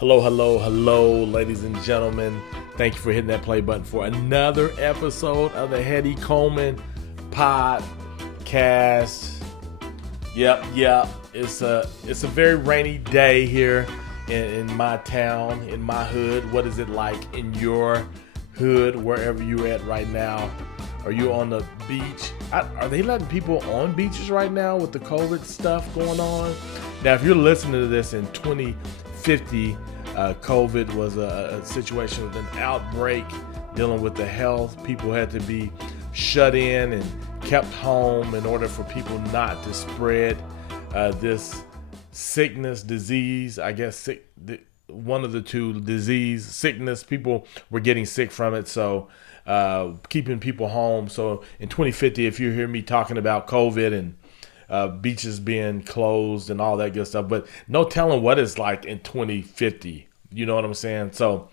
Hello, hello, hello, ladies and gentlemen. Thank you for hitting that play button for another episode of the Hetty Coleman podcast. Yep. It's a very rainy day here in my town, in my hood. What is it like in your hood, wherever you're at right now? Are you on the beach? Are they letting people on beaches right now with the COVID stuff going on? Now, if you're listening to this in 2050, COVID was a situation with an outbreak dealing with the health. People had to be shut in and kept home in order for people not to spread this disease. I guess one of the two, disease, sickness. People were getting sick from it, so keeping people home. So in 2050, if you hear me talking about COVID and beaches being closed and all that good stuff, but no telling what it's like in 2050. You know what I'm saying? So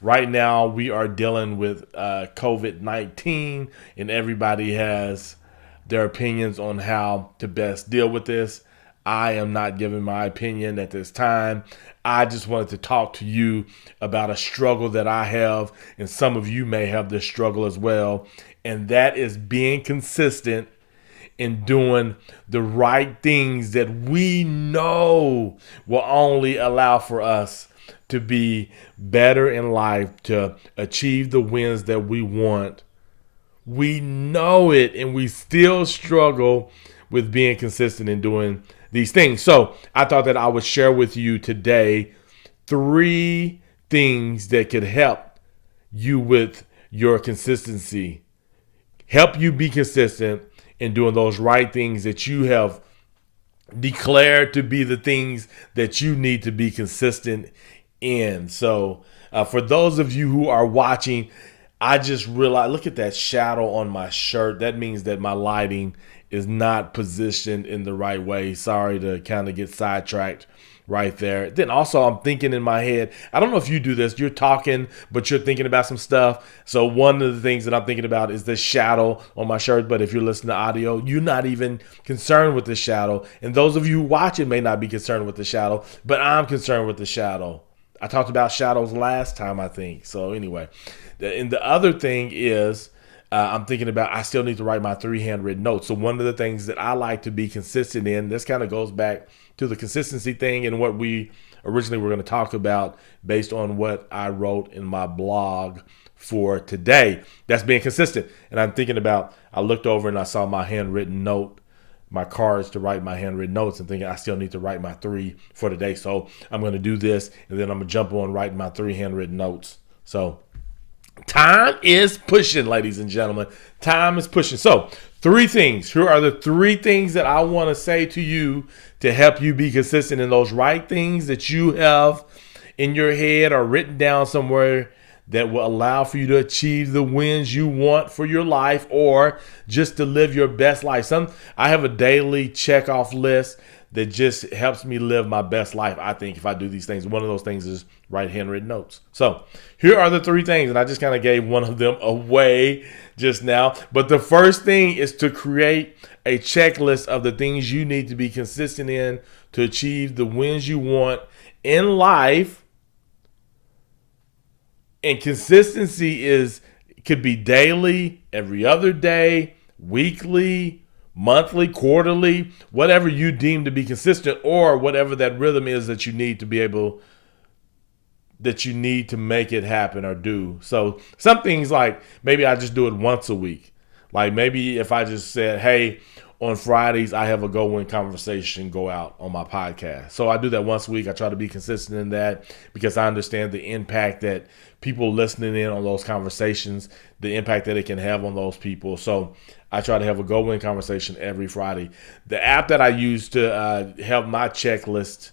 right now we are dealing with COVID-19, and everybody has their opinions on how to best deal with this. I am not giving my opinion at this time. I just wanted to talk to you about a struggle that I have, and some of you may have this struggle as well, and that is being consistent in doing the right things that we know will only allow for us to be better in life, to achieve the wins that we want. We know it, and we still struggle with being consistent in doing these things. So I thought that I would share with you today 3 things that could help you with your consistency, help you be consistent in doing those right things that you have declared to be the things that you need to be consistent in. So for those of you who are watching, I just realized, look at that shadow on my shirt. That means that my lighting is not positioned in the right way. Sorry to kind of get sidetracked right there. Then also I'm thinking in my head, I don't know if you do this, you're talking, but you're thinking about some stuff. So one of the things that I'm thinking about is the shadow on my shirt. But if you're listening to audio, you're not even concerned with the shadow. And those of you watching may not be concerned with the shadow, but I'm concerned with the shadow. I talked about shadows last time, I think. So anyway, and the other thing is, I'm thinking about, I still need to write my 3 handwritten notes. So one of the things that I like to be consistent in, this kind of goes back to the consistency thing and what we originally were going to talk about based on what I wrote in my blog for today. That's being consistent. And I'm thinking about, I looked over and I saw my handwritten note, my cards to write my handwritten notes, and thinking I still need to write my 3 for today. So I'm going to do this, and then I'm going to jump on writing my 3 handwritten notes. So time is pushing, ladies and gentlemen. Time is pushing. So 3 things. Here are the 3 things that I want to say to you to help you be consistent in those right things that you have in your head or written down somewhere that will allow for you to achieve the wins you want for your life, or just to live your best life. I have a daily check off list that just helps me live my best life, I think, if I do these things. One of those things is write handwritten notes. So here are the 3 things, and I just kind of gave one of them away just now. But the first thing is to create a checklist of the things you need to be consistent in to achieve the wins you want in life. And consistency could be daily, every other day, weekly, monthly, quarterly, whatever you deem to be consistent, or whatever that rhythm is that you need to be able, that you need to make it happen or do. So some things, like maybe I just do it once a week. Like maybe if I just said, hey, on Fridays, I have a Go Win Conversation go out on my podcast. So I do that once a week. I try to be consistent in that because I understand the impact that people listening in on those conversations, the impact that it can have on those people. So I try to have a Go Win Conversation every Friday. The app that I use to help my checklist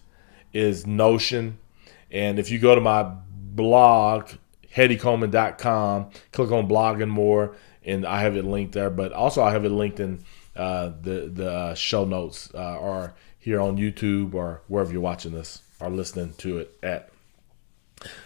is Notion. And if you go to my blog, hettycoleman.com, click on blog and more, and I have it linked there. But also I have it linked in the show notes or here on YouTube or wherever you're watching this or listening to it at.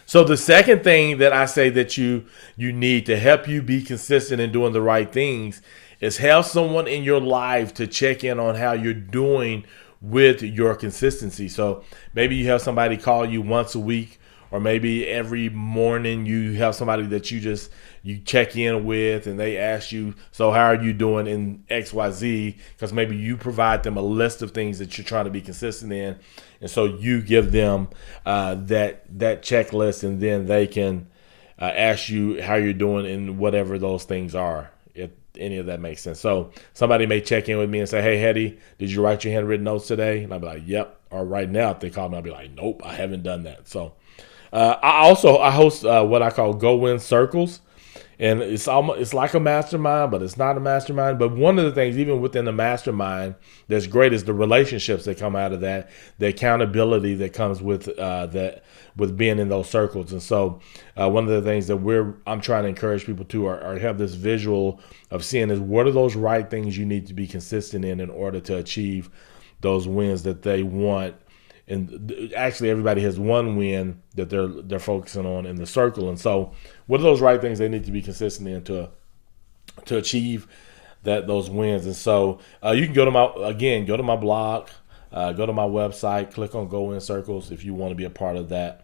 So the second thing that I say that you need to help you be consistent in doing the right things is have someone in your life to check in on how you're doing with your consistency. So maybe you have somebody call you once a week or maybe every morning you have somebody that you check in with and they ask you, so how are you doing in XYZ? Because maybe you provide them a list of things that you're trying to be consistent in. And so you give them that checklist, and then they can ask you how you're doing in whatever those things are, if any of that makes sense. So somebody may check in with me and say, hey, Hetty, did you write your handwritten notes today? And I'll be like, yep. Or right now, if they call me, I'll be like, nope, I haven't done that. So I host what I call Go Win Circles. And it's like a mastermind, but it's not a mastermind. But one of the things, even within the mastermind, that's great is the relationships that come out of that, the accountability that comes with with being in those circles. And so one of the things that I'm trying to encourage people to or have this visual of seeing is, what are those right things you need to be consistent in order to achieve those wins that they want. And actually, everybody has one win that they're focusing on in the circle. And so, what are those right things they need to be consistent in to achieve those wins? And so, you can go to my blog, go to my website, click on Go Win Circles if you want to be a part of that.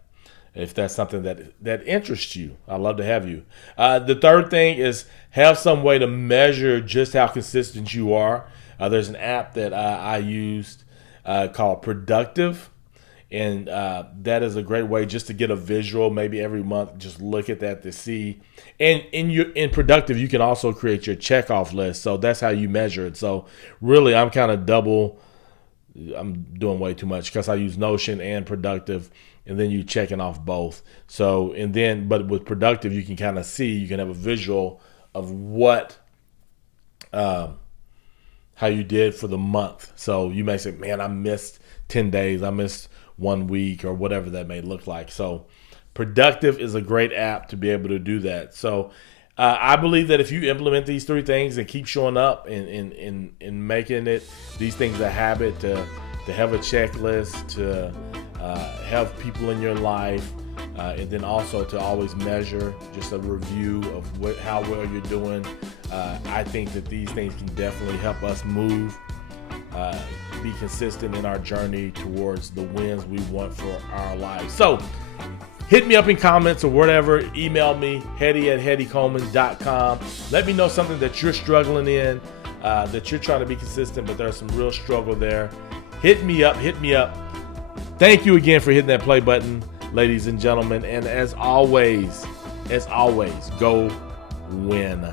If that's something that interests you, I'd love to have you. The third thing is have some way to measure just how consistent you are. There's an app that I used called Productive. And that is a great way just to get a visual, maybe every month, just look at that to see. And in Productive, you can also create your checkoff list. So that's how you measure it. So really, I'm doing way too much because I use Notion and Productive, and then you checking off both. So, but with Productive, you can kind of see, you can have a visual of how you did for the month. So you may say, man, I missed 10 days. I missed 1 week, or whatever that may look like. So Productive is a great app to be able to do that. So I believe that if you implement these three things and keep showing up and making these things a habit, to have a checklist, to have people in your life, and then also to always measure, just a review of how well you're doing. I think that these things can definitely help us move, be consistent in our journey towards the wins we want for our lives. So hit me up in comments or whatever. Email me, hetty@hettycoleman.com. Let me know something that you're struggling in, that you're trying to be consistent, but there's some real struggle there. Hit me up. Thank you again for hitting that play button, ladies and gentlemen. And as always, go win.